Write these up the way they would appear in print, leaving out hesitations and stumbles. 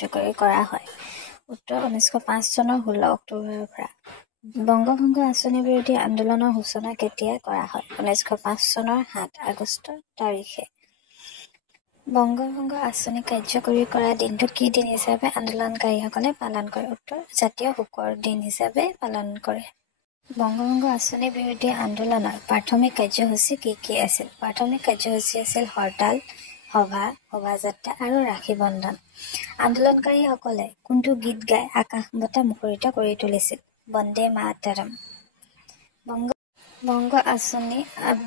কাৰ্যকৰী কৰা হয়? উত্তৰ 1905 চনৰ 16 অক্টোবৰৰ পৰা। বংগভংগ আঁচনি বিৰোধী আন্দোলনৰ সূচনা কেতিয়া কৰা হয়? 1905 চনৰ 7 আগষ্ট তাৰিখে। বংগভংগ আঁচনি কাৰ্যকৰী কৰা দিনটো কি দিন হিচাপে আন্দোলনকাৰীসকলে পালন কৰে? উত্তৰ জাতীয় শোকৰ দিন হিচাপে পালন কৰে। বংগভংগ আঁচনি বিৰোধী আন্দোলনৰ প্ৰাথমিক কাৰ্যসূচী কি আছিল? প্ৰাথমিক কাৰ্যসূচী আছিল হৰতাল, সভা, শোভাযাত্ৰা আৰু ৰাখী বন্ধন। আন্দোলনকাৰীসকলে কোনটো গীত গাই আকাশ বতাহ মুখৰিত কৰি তুলিছিল? বন্দে মাতৰম। বংগ আঁচনি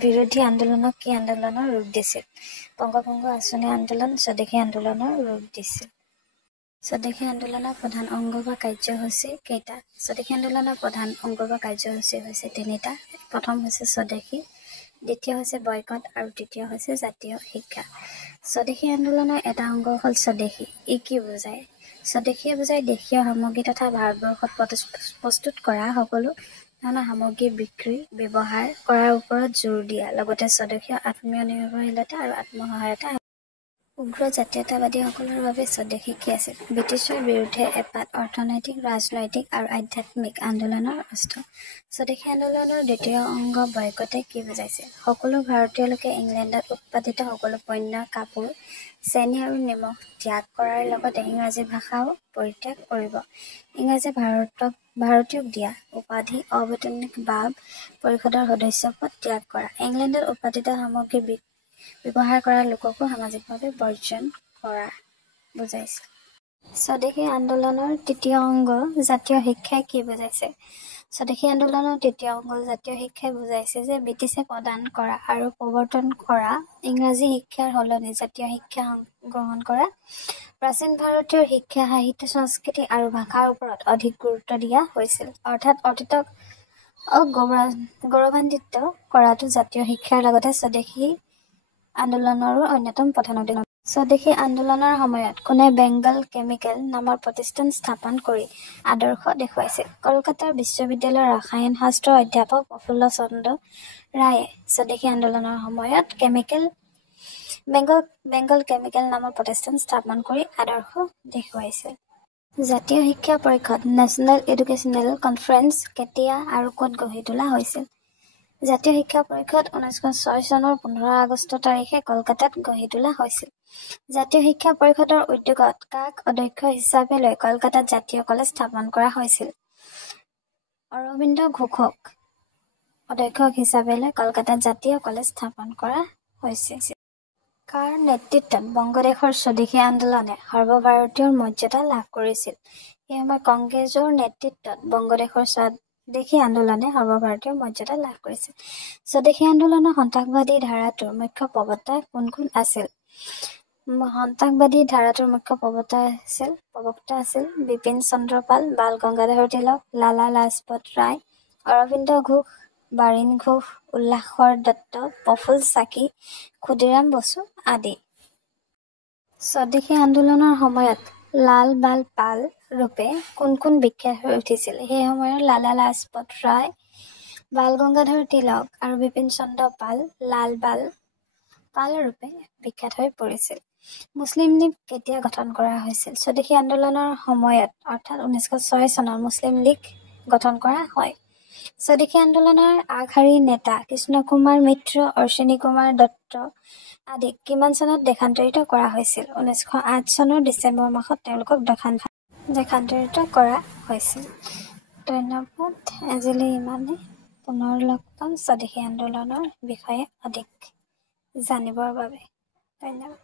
বিৰোধী আন্দোলনক কি আন্দোলনৰ ৰূপ দিছিল? বংগভংগ আঁচনি আন্দোলন স্বদেশী আন্দোলনৰ ৰূপ দিছিল। স্বদেশী আন্দোলনৰ প্ৰধান অংগ বা কাৰ্যসূচী কেইটা? স্বদেশী আন্দোলনৰ প্ৰধান অংগ বা কাৰ্যসূচী হৈছে তিনিটা। প্ৰথম হৈছে স্বদেশী, দ্বিতীয় হৈছে বয়কট আৰু তৃতীয় হৈছে জাতীয় শিক্ষা। স্বদেশী আন্দোলনৰ এটা অংগ হ'ল স্বদেশী। ই কি বুজায়? স্বদেশীয়ে বুজায় দেশীয় সামগ্ৰী তথা ভাৰতবৰ্ষত প্ৰস্তুত কৰা সকলো ধৰণৰ সামগ্ৰী বিক্ৰী, ব্যৱহাৰ কৰাৰ ওপৰত জোৰ দিয়া, লগতে স্বদেশীয় আত্মনিৰ্ভৰশীলতা আৰু আত্মসহায়তা। উগ্ৰ জাতীয়তাবাদীসকলৰ বাবে স্বদেশী কি আছিল? ব্ৰিটিছৰ বিৰুদ্ধে এপাত অৰ্থনৈতিক, ৰাজনৈতিক আৰু আধ্যাত্মিক আন্দোলনৰ অস্ত্ৰ। স্বদেশী আন্দোলনৰ দ্বিতীয় অংগ বয়কটে কি বুজাইছে? সকলো ভাৰতীয় লোকে ইংলেণ্ডত উৎপাদিত সকলো পণ্য, কাপোৰ, চেনি আৰু নিমখ ত্যাগ কৰাৰ লগতে ইংৰাজী ভাষাও পৰিত্যাগ কৰিব। ইংৰাজে ভাৰতীয়ক দিয়া উপাধি অবৈতনিক বাব পৰিষদৰ সদস্য পদ ত্যাগ কৰা। ইংলেণ্ডত উৎপাদিত সামগ্ৰী ব্যৱহাৰ কৰা লোককো সামাজিকভাৱে বৰ্জন কৰা বুজাইছিল। স্বদেশী আন্দোলনৰ তৃতীয় অংগ জাতীয় শিক্ষাই কি বুজাইছে? স্বদেশী আন্দোলনৰ তৃতীয় অংগ জাতীয় শিক্ষাই বুজাইছে যে ব্ৰিটিছে প্ৰদান কৰা আৰু প্ৰৱৰ্তন কৰা ইংৰাজী শিক্ষাৰ সলনি জাতীয় শিক্ষা গ্ৰহণ কৰা। প্ৰাচীন ভাৰতীয় শিক্ষা, সাহিত্য, সংস্কৃতি আৰু ভাষাৰ ওপৰত অধিক গুৰুত্ব দিয়া হৈছিল। অৰ্থাৎ অতীতক গৌৰৱান্বিত কৰাটো জাতীয় শিক্ষাৰ লগতে স্বদেশী আন্দোলনৰো অন্যতম প্ৰধান উদ্দেশ্য। স্বদেশী আন্দোলনৰ সময়ত কোনে বেংগল কেমিকেল নামৰ প্ৰতিষ্ঠান স্থাপন কৰি আদৰ্শ দেখুৱাইছিল? কলকাতা বিশ্ববিদ্যালয়ৰ ৰসায়ন শাস্ত্ৰৰ অধ্যাপক প্ৰফুল্ল চন্দ্ৰ ৰায়ে স্বদেশী আন্দোলনৰ সময়ত বেংগল কেমিকেল নামৰ প্ৰতিষ্ঠান স্থাপন কৰি আদৰ্শ দেখুৱাইছিল। জাতীয় শিক্ষা পৰিষদ নেশ্যনেল এডুকেশ্যনেল কনফাৰেন্স কেতিয়া আৰু ক'ত গঢ়ি তোলা হৈছিল? জাতীয় শিক্ষা পৰিষদ 1906 চনৰ 15 আগষ্ট তাৰিখে কলকাতাত গঢ়ি তোলা হৈছিল। জাতীয় শিক্ষা পৰিষদৰ উদ্যোগত কাক অধ্যক্ষ হিচাপে লৈ কলকাতাত জাতীয় কলেজ স্থাপন কৰা হৈছিল? অৰবিন্দ ঘোষক অধ্যক্ষ হিচাপে লৈ কলকাতাত জাতীয় কলেজ স্থাপন কৰা হৈছিল। কাৰ নেতৃত্বত বংগদেশৰ স্বদেশী আন্দোলনে সৰ্বভাৰতীয় মৰ্যাদা লাভ কৰিছিল? সেই সময়ত কংগ্ৰেছৰ নেতৃত্বত বংগদেশৰ স্বদেশী আন্দোলনে সৰ্বভাৰতীয় মৰ্যাদা লাভ কৰিছিল। স্বদেশী আন্দোলনৰ সন্ত্ৰাসবাদী ধাৰাটোৰ মুখ্য প্ৰবক্তা কোন আছিল? সন্ত্ৰাসবাদী ধাৰাটোৰ মুখ্য প্ৰবক্তা আছিল বিপিন চন্দ্ৰ পাল, বাল গংগাধৰ তিলক, লালা লাজপত ৰায়, অৰবিন্দ ঘোষ, বাৰীন ঘোষ, উল্লাসৰ দত্ত, প্ৰফুল্ল চাকি, ক্ষুদিৰাম বসু আদি। স্বদেশী আন্দোলনৰ সময়ত লাল বাল পাল ৰূপে কোন বিখ্যাত হৈ উঠিছিল? সেই সময়ত লালা লাজপত ৰায়, বাল গংগাধৰ তিলক আৰু বিপিন চন্দ্ৰ পাল লাল বাল পাল ৰূপে বিখ্যাত হৈ পৰিছিল। মুছলিম লীগ কেতিয়া গঠন কৰা হৈছিল? স্বদেশী আন্দোলনৰ সময়ত অৰ্থাৎ 1906 চনত মুছলিম লীগ গঠন কৰা হয়। স্বদেশী আন্দোলনৰ আগশাৰীৰ নেতা কৃষ্ণ কুমাৰ মিত্ৰ, অশ্বিনী কুমাৰ দত্ত আদিক কিমান চনত দেশান্তৰিত কৰা হৈছিল? 1908 চনৰ ডিচেম্বৰ মাহত তেওঁলোকক দেশান্তৰিত কৰা হৈছিল। ধন্যবাদ। আজিলৈ ইমানেই। পুনৰ লগ পাম স্বদেশী আন্দোলনৰ বিষয়ে অধিক জানিবৰ বাবে। ধন্যবাদ।